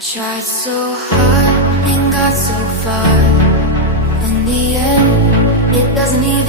tried so hard and got so far. In the end, it doesn't even